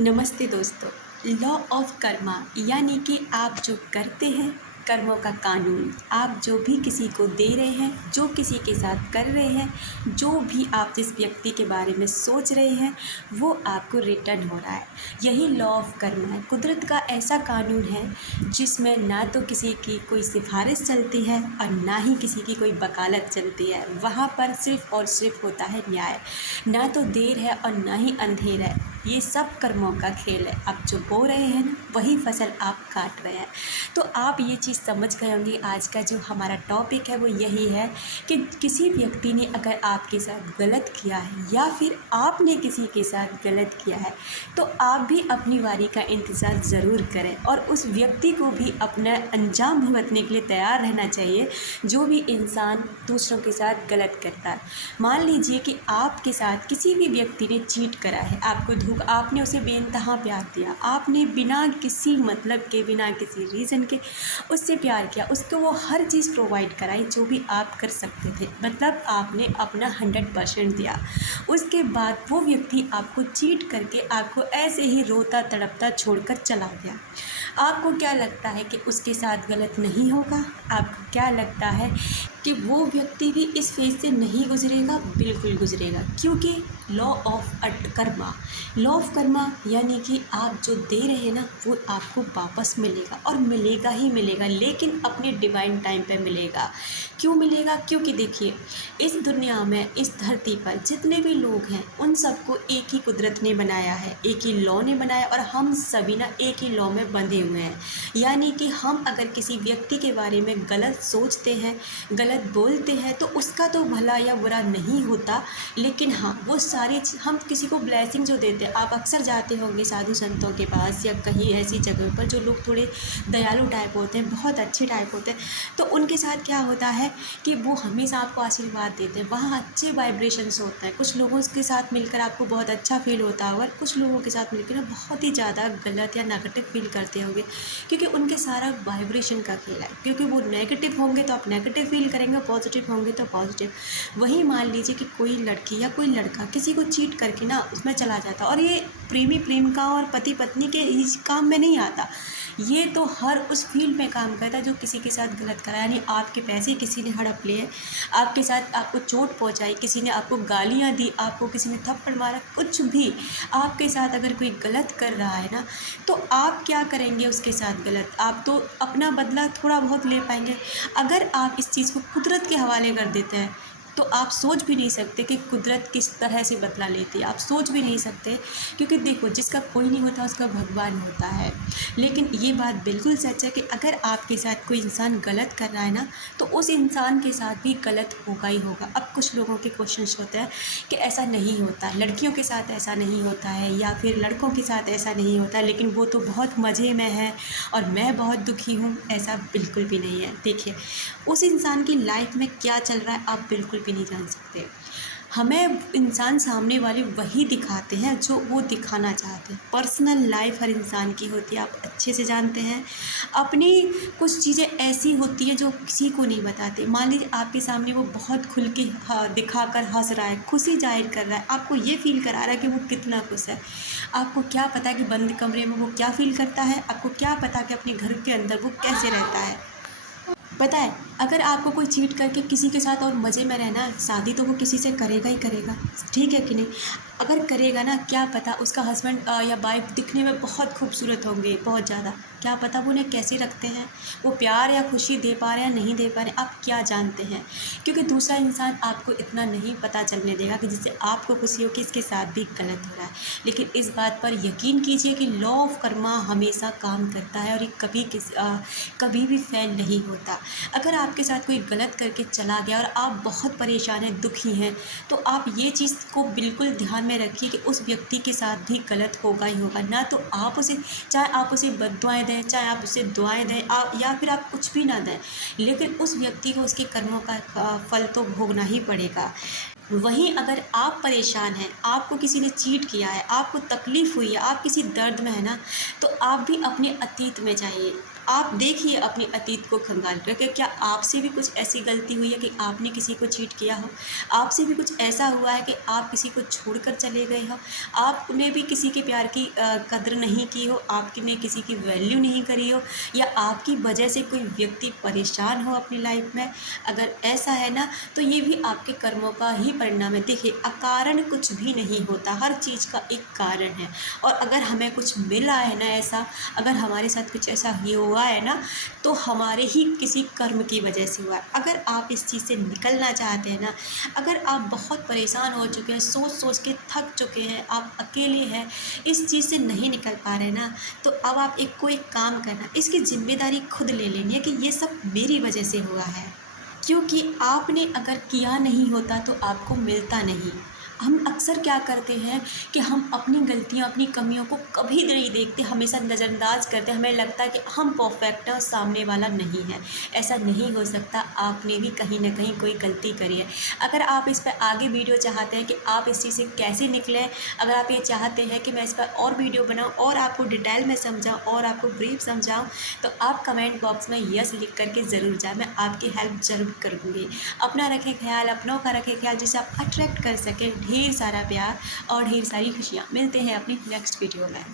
नमस्ते दोस्तों। Law of Karma यानी कि आप जो करते हैं कर्मों का कानून। आप जो भी किसी को दे रहे हैं, जो किसी के साथ कर रहे हैं, जो भी आप जिस व्यक्ति के बारे में सोच रहे हैं वो आपको रिटर्न हो रहा है। यही लॉ ऑफ कर्मा है। कुदरत का ऐसा कानून है जिसमें ना तो किसी की कोई सिफारिश चलती है और ना ही किसी की कोई वकालत चलती है। वहाँ पर सिर्फ़ और सिर्फ होता है न्याय। ना तो देर है और ना ही अंधेर है। ये सब कर्मों का खेल है। आप जो बो रहे हैं ना वही फसल आप काट रहे हैं। तो आप ये चीज़ समझ गए होंगे। आज का जो हमारा टॉपिक है वो यही है कि किसी व्यक्ति ने अगर आपके साथ गलत किया है या फिर आपने किसी के साथ गलत किया है तो आप भी अपनी बारी का इंतज़ार ज़रूर करें और उस व्यक्ति को भी अपना अंजाम भुगतने के लिए तैयार रहना चाहिए। जो भी इंसान दूसरों के साथ गलत करता है, मान लीजिए कि आपके साथ किसी भी व्यक्ति ने चीट करा है, आपने उसे बेइंतहा प्यार दिया, आपने बिना किसी मतलब के, बिना किसी रीज़न के उससे प्यार किया, उसको वो हर चीज़ प्रोवाइड कराई जो भी आप कर सकते थे, मतलब आपने अपना 100% दिया। उसके बाद वो व्यक्ति आपको चीट करके आपको ऐसे ही रोता तड़पता छोड़कर चला गया। आपको क्या लगता है कि उसके साथ गलत नहीं होगा? आपको क्या लगता है कि वो व्यक्ति भी इस फेज़ से नहीं गुजरेगा? बिल्कुल गुजरेगा, क्योंकि law of Karma. Law of Karma यानी कि आप जो दे रहे हैं ना वो आपको वापस मिलेगा और मिलेगा ही मिलेगा, लेकिन अपने डिवाइन टाइम पे मिलेगा। क्यों मिलेगा? क्योंकि देखिए, इस दुनिया में, इस धरती पर जितने भी लोग हैं उन सबको एक ही कुदरत ने बनाया है, एक ही लॉ ने बनाया और हम सभी ना एक ही लॉ में बंधे हुए हैं। यानी कि हम अगर किसी व्यक्ति के बारे में गलत सोचते हैं, गलत बोलते हैं तो उसका तो भला या बुरा नहीं होता, लेकिन हाँ वो सारी हम किसी को ब्लेसिंग जो देते हैं, आप अक्सर जाते होंगे साधु संतों के पास या कहीं ऐसी जगह पर जो लोग थोड़े दयालु टाइप होते हैं, बहुत अच्छे टाइप होते हैं, तो उनके साथ क्या होता है कि वो हमेशा आपको आशीर्वाद देते हैं। वहाँ अच्छे वाइब्रेशंस होते हैं। कुछ लोगों के साथ मिलकर आपको बहुत अच्छा फील होता है और कुछ लोगों के साथ मिलकर ना बहुत ही ज़्यादा गलत या नेगेटिव फील करते होंगे, क्योंकि उनके सारा वाइब्रेशन का खेल है। क्योंकि वो नेगेटिव होंगे तो आप नेगेटिव फील करेंगे, पॉजिटिव होंगे तो पॉजिटिव। वहीं मान लीजिए कि कोई लड़की या कोई लड़का किसी को चीट करके ना उसमें चला जाता, और ये प्रेमी प्रेमिका और पति पत्नी के इस काम में नहीं आता, ये तो हर उस फील्ड में काम करता है जो किसी के साथ गलत करा। यानी आपके पैसे किसी ने हड़प लिए, आपके साथ आपको चोट पहुंचाई, किसी ने आपको गालियां दी, आपको किसी ने थप्पड़ मारा, कुछ भी आपके साथ अगर कोई गलत कर रहा है ना तो आप क्या करेंगे उसके साथ गलत? आप तो अपना बदला थोड़ा बहुत ले पाएंगे। अगर आप इस चीज़ को कुदरत के हवाले कर देते हैं तो आप सोच भी नहीं सकते कि कुदरत किस तरह से बदला लेती है। आप सोच भी नहीं सकते, क्योंकि देखो, जिसका कोई नहीं होता उसका भगवान होता है। लेकिन ये बात बिल्कुल सच है कि अगर आपके साथ कोई इंसान गलत कर रहा है ना तो उस इंसान के साथ भी गलत होगा ही होगा। अब कुछ लोगों के क्वेश्चंस होते हैं कि ऐसा नहीं होता, लड़कियों के साथ ऐसा नहीं होता है या फिर लड़कों के साथ ऐसा नहीं होता है, लेकिन वो तो बहुत मज़े में है और मैं बहुत दुखी हूँ। ऐसा बिल्कुल भी नहीं है। देखिए, उस इंसान की लाइफ में क्या चल रहा है आप बिल्कुल भी नहीं जान सकते। हमें इंसान सामने वाले वही दिखाते हैं जो वो दिखाना चाहते हैं। पर्सनल लाइफ हर इंसान की होती है, आप अच्छे से जानते हैं। अपनी कुछ चीज़ें ऐसी होती हैं जो किसी को नहीं बताते। मान लीजिए आपके सामने वो बहुत खुल के दिखाकर हंस रहा है, खुशी जाहिर कर रहा है, आपको ये फील करा रहा है कि वो कितना खुश है। आपको क्या पता कि बंद कमरे में वो क्या फील करता है? आपको क्या पता कि अपने घर के अंदर वो कैसे रहता है? पता है, अगर आपको कोई चीट करके किसी के साथ और मज़े में रहना है, शादी तो वो किसी से करेगा ही करेगा, ठीक है कि नहीं? अगर करेगा ना, क्या पता उसका हस्बैंड या वाइफ दिखने में बहुत खूबसूरत होंगे, बहुत ज़्यादा, क्या पता वो उन्हें कैसे रखते हैं, वो प्यार या खुशी दे पा रहे हैं या नहीं दे पा रहे, आप क्या जानते हैं? क्योंकि दूसरा इंसान आपको इतना नहीं पता चलने देगा कि जिससे आपको खुशी हो कि इसके साथ भी गलत हो रहा है। लेकिन इस बात पर यकीन कीजिए कि लॉ ऑफ कर्मा हमेशा काम करता है और ये कभी भी फेल नहीं होता। अगर आपके साथ कोई गलत करके चला गया और आप बहुत परेशान हैं, दुखी हैं, तो आप ये चीज़ को बिल्कुल ध्यान में रखिए कि उस व्यक्ति के साथ भी गलत होगा ही होगा। ना तो आप उसे, चाहे आप उसे बद्दुआएँ दें, चाहे आप उसे दुआएँ दें, या फिर आप कुछ भी ना दें, लेकिन उस व्यक्ति को उसके कर्मों का फल तो भोगना ही पड़ेगा। वहीं अगर आप परेशान हैं, आपको किसी ने चीट किया है, आपको तकलीफ़ हुई है, आप किसी दर्द में हैं ना, तो आप भी अपने अतीत में जाइए। आप देखिए अपने अतीत को खंगाल कर के, क्या आपसे भी कुछ ऐसी गलती हुई है कि आपने किसी को चीट किया हो? आपसे भी कुछ ऐसा हुआ है कि आप किसी को छोड़कर चले गए हो? आपने भी किसी के प्यार की कदर नहीं की हो, आपने किसी की वैल्यू नहीं करी हो, या आपकी वजह से कोई व्यक्ति परेशान हो अपनी लाइफ में? अगर ऐसा है ना, तो ये भी आपके कर्मों का ही परिणाम है। देखिए, अकारण कुछ भी नहीं होता, हर चीज़ का एक कारण है। और अगर हमें कुछ मिला है ना ऐसा, अगर हमारे साथ कुछ ऐसा ही हुआ है ना, तो हमारे ही किसी कर्म की वजह से हुआ है। अगर आप इस चीज़ से निकलना चाहते हैं ना, अगर आप बहुत परेशान हो चुके हैं, सोच सोच के थक चुके हैं, आप अकेले हैं, इस चीज़ से नहीं निकल पा रहे ना, तो अब आप एक काम करना, इसकी ज़िम्मेदारी खुद ले लेनी है कि ये सब मेरी वजह से हुआ है। क्योंकि आपने अगर किया नहीं होता तो आपको मिलता नहीं। हम अक्सर क्या करते हैं कि हम अपनी गलतियाँ, अपनी कमियों को कभी नहीं देखते, हमेशा नज़रअंदाज करते हैं। हमें लगता है कि हम परफेक्ट हैं और सामने वाला नहीं है। ऐसा नहीं हो सकता, आपने भी कहीं न कहीं कोई गलती करी है। अगर आप इस पे आगे वीडियो चाहते हैं कि आप इस चीज़ से कैसे निकलें, अगर आप ये चाहते हैं कि मैं इस पर और वीडियो बनाऊँ और आपको डिटेल में समझाऊँ और आपको ब्रीफ समझाऊँ, तो आप कमेंट बॉक्स में यस लिख कर के ज़रूर जाएँ, मैं आपकी हेल्प ज़रूर करूँगी। अपना रखें ख्याल, अपनों का रखें ख्याल, जिससे आप अट्रैक्ट कर सकें ढेर सारा प्यार और ढेर सारी खुशियाँ। मिलते हैं अपनी नेक्स्ट वीडियो में।